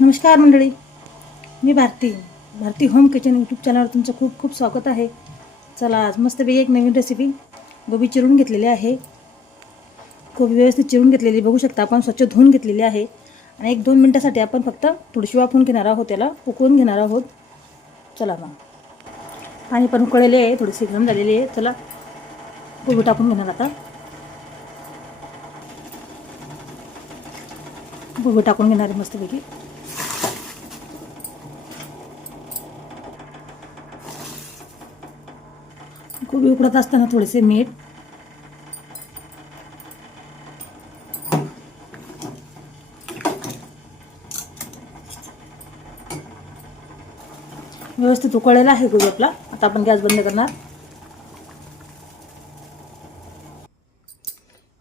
नमस्कार मंडळी, मी Bharti home kitchen YouTube चॅनलवर तुमचं खूप खूप स्वागत आहे. चला, आज मस्तपैकी एक नवीन रेसिपी. गोबी चिरून घेतलेली आहे. गोबी व्यवस्थित चिरून घेतलेली बघू शकता आपण, स्वच्छ धुवून घेतलेली आहे. आणि 1-2 मिनटासाठी आपण फक्त थोडीशी वाफवून घेणार आहोत, त्याला उकळून घेणार आहोत. चला मग, पाणी पण उकळलेले आहे, थोडीशी गरम झालेली आहे. चला गोबी टाकून घेणार आता. गोबी टाकून घेणार आहे मस्तपैकी. गोबी उकडत असताना थोडेसे मीठ, व्यवस्थित उकळलेला आहे गोबी आपला. आता आपण गॅस बंद करणार.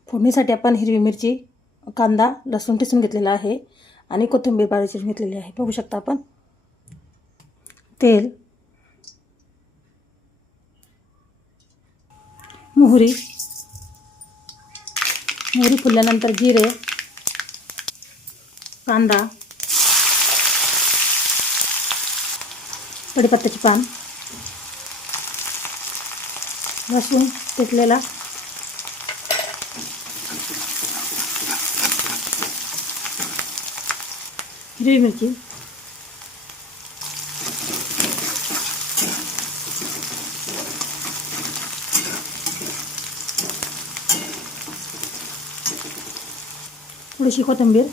फोडणीसाठी आपण हिरवी मिरची, कांदा, लसूण ठेचून घेतलेला आहे आणि कोथिंबीर बारीक चिरून घेतलेली आहे. बघू शकता आपण. तेल, मोहरी फुलल्यानंतर जिरे, कांदा, कढीपत्त्याची पान, लसूण ठेचलेला, हिरवी मिरची, थोडीशी कोथिंबीर,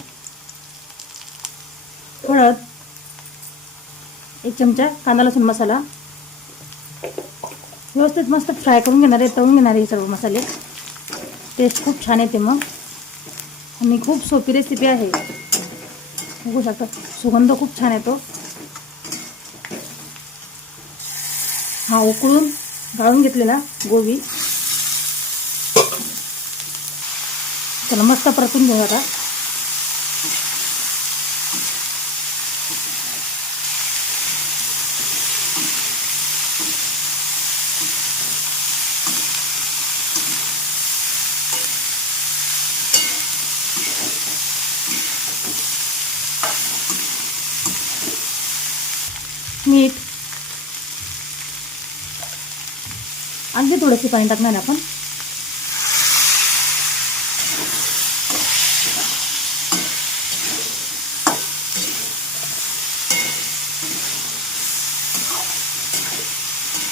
हळद, 1 चमचा कांदा लसूण मसाला. व्यवस्थित मस्त फ्राय करून घेणार आहे, तळून घेणार आहे सर्व मसाले. टेस्ट खूप छान येते मग, आणि खूप सोपी रेसिपी आहे. बघू शकता, सुगंध खूप छान येतो. हा उकळून गाळून घेतलेला गोबी त्याला मस्त परतून घेऊ आता. मीठ, आणखी थोडेसे पाणी टाकणार आपण.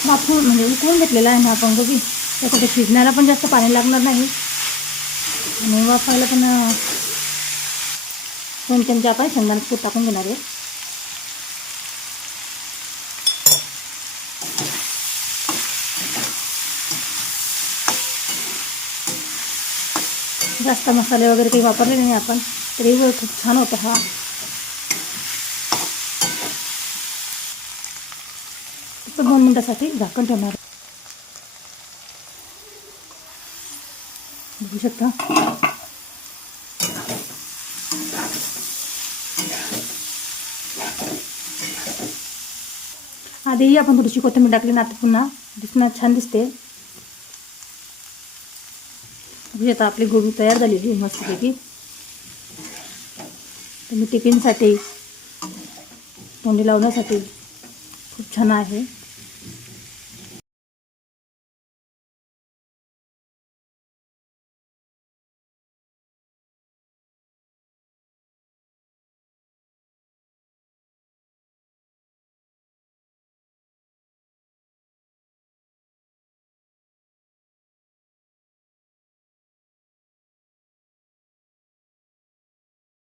वाफवून म्हणजे उकळून घेतलेला आहे ना आपण गोबी, त्यासाठी शिजण्याला पण जास्त पाणी लागणार नाही आणि वाफायला पण 2 चमचे आपण शेंगदाण्याचं कूट टाकून घेणार आहे. जास्त मसाले वगैरे काही वापरले नाही आपण, तरी खूप छान होतं. हा फक्त 2 मिनिटासाठी झाकण ठेवणार. बघू शकता. आधीही आपण थोडीशी कोथिंबीर टाकली ना, आता पुन्हा दिसणार छान दिसते. म्हणजे आता आपली गोबी तयार झालेली आहे मस्तपैकी. तुम्ही टिफिनसाठी, तोंडी लावण्यासाठी खूप छान आहे.